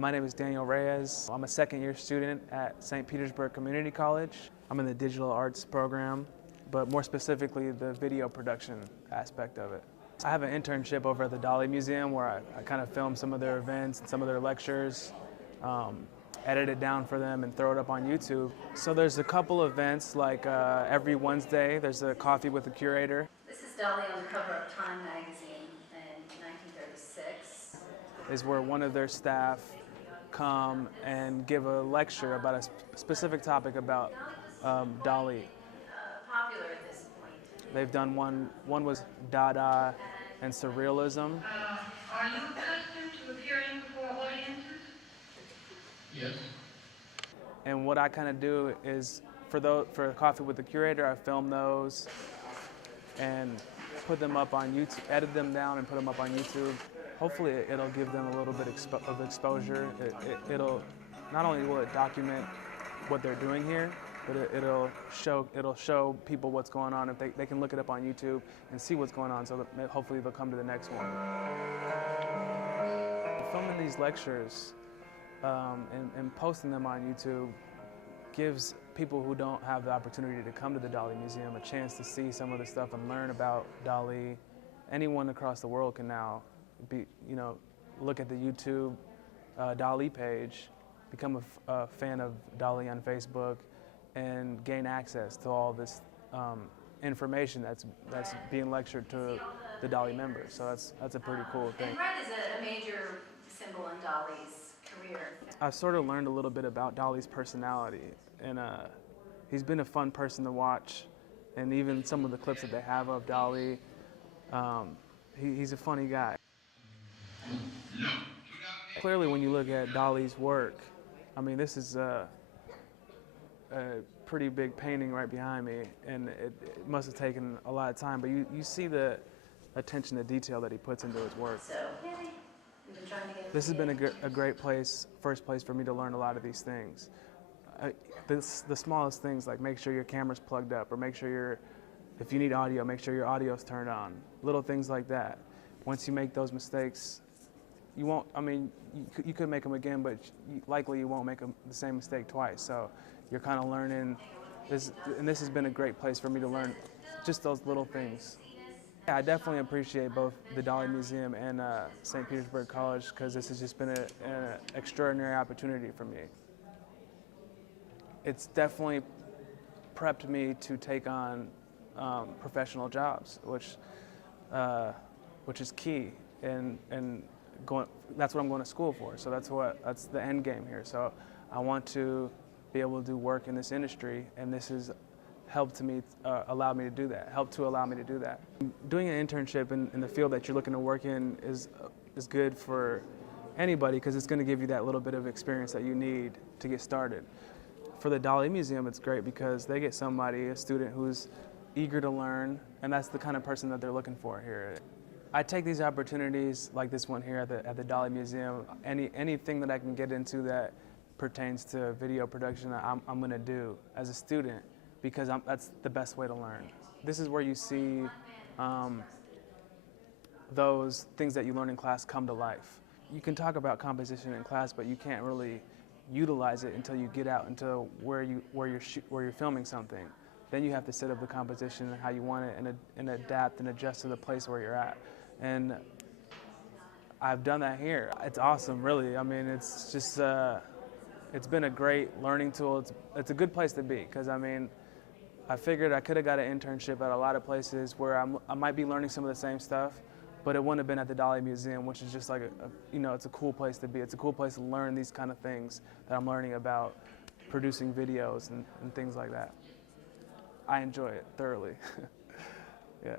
My name is Reyes. I'm a second-year student at St. Petersburg Community College. I'm in the digital arts program, but more specifically the video production aspect of it. I have an internship over at the Dali Museum where I kind of film some of their events and some of their lectures, edit it down for them and throw it up on YouTube. So there's a couple events like every Wednesday there's a coffee with the curator. This is Dali on the cover of Time magazine in 1936. Is where one of their staff come and give a lecture about a specific topic about Dali. Popular at this point. They've done one was Dada and Surrealism. Are you accustomed to appearing before audiences? Yes. And what I kind of do is, for Coffee with the Curator, I film those and put them up on YouTube, edit them down and put them up on YouTube. Hopefully it'll give them a little bit of exposure. It'll not only will it document what they're doing here, but it'll show people what's going on. If they can look it up on YouTube and see what's going on, so that hopefully they'll come to the next one. Filming these lectures and posting them on YouTube gives people who don't have the opportunity to come to the Dali Museum a chance to see some of the stuff and learn about Dali. Anyone across the world can now look at the YouTube Dali page, become a fan of Dali on Facebook, and gain access to all this information that's being lectured to the Dali members. So that's a pretty cool thing. And red is a major symbol in Dali's career. I've sort of learned a little bit about Dali's personality, and he's been a fun person to watch, and even some of the clips that they have of Dali, he's a funny guy. Clearly, when you look at Dali's work, I mean, this is a pretty big painting right behind me, and it must have taken a lot of time, but you see the attention to detail that he puts into his work. So, we've been trying to get this has been a great first place for me to learn a lot of these things. The smallest things, like make sure your camera's plugged up, or make sure if you need audio, make sure your audio's turned on. Little things like that. Once you make those mistakes, you won't, I mean, you could make them again, but likely you won't make the same mistake twice. So you're kind of learning this, and this has been a great place for me to learn just those little things. Yeah, I definitely appreciate both the Dali Museum and St. Petersburg College, because this has just been an extraordinary opportunity for me. It's definitely prepped me to take on professional jobs, which is key, and that's what I'm going to school for. So that's the end game here. So I want to be able to do work in this industry, and this has helped me, allow me to do that. Doing an internship in the field that you're looking to work in is good for anybody, because it's going to give you that little bit of experience that you need to get started. For the Dali Museum, it's great because they get a student who's eager to learn, and that's the kind of person that they're looking for here. I take these opportunities like this one here at the Dali Museum. Anything that I can get into that pertains to video production, I'm going to do as a student, because that's the best way to learn. This is where you see those things that you learn in class come to life. You can talk about composition in class, but you can't really utilize it until you get out into where you're filming something. Then you have to set up the composition and how you want it, and adapt and adjust to the place where you're at. And I've done that here. It's awesome, really. I mean, it's just it's been a great learning tool. It's a good place to be, because I mean, I figured I could have got an internship at a lot of places where I might be learning some of the same stuff, but it wouldn't have been at the Dali Museum, which is just like it's a cool place to be. It's a cool place to learn these kind of things that I'm learning about producing videos and things like that. I enjoy it thoroughly. Yeah.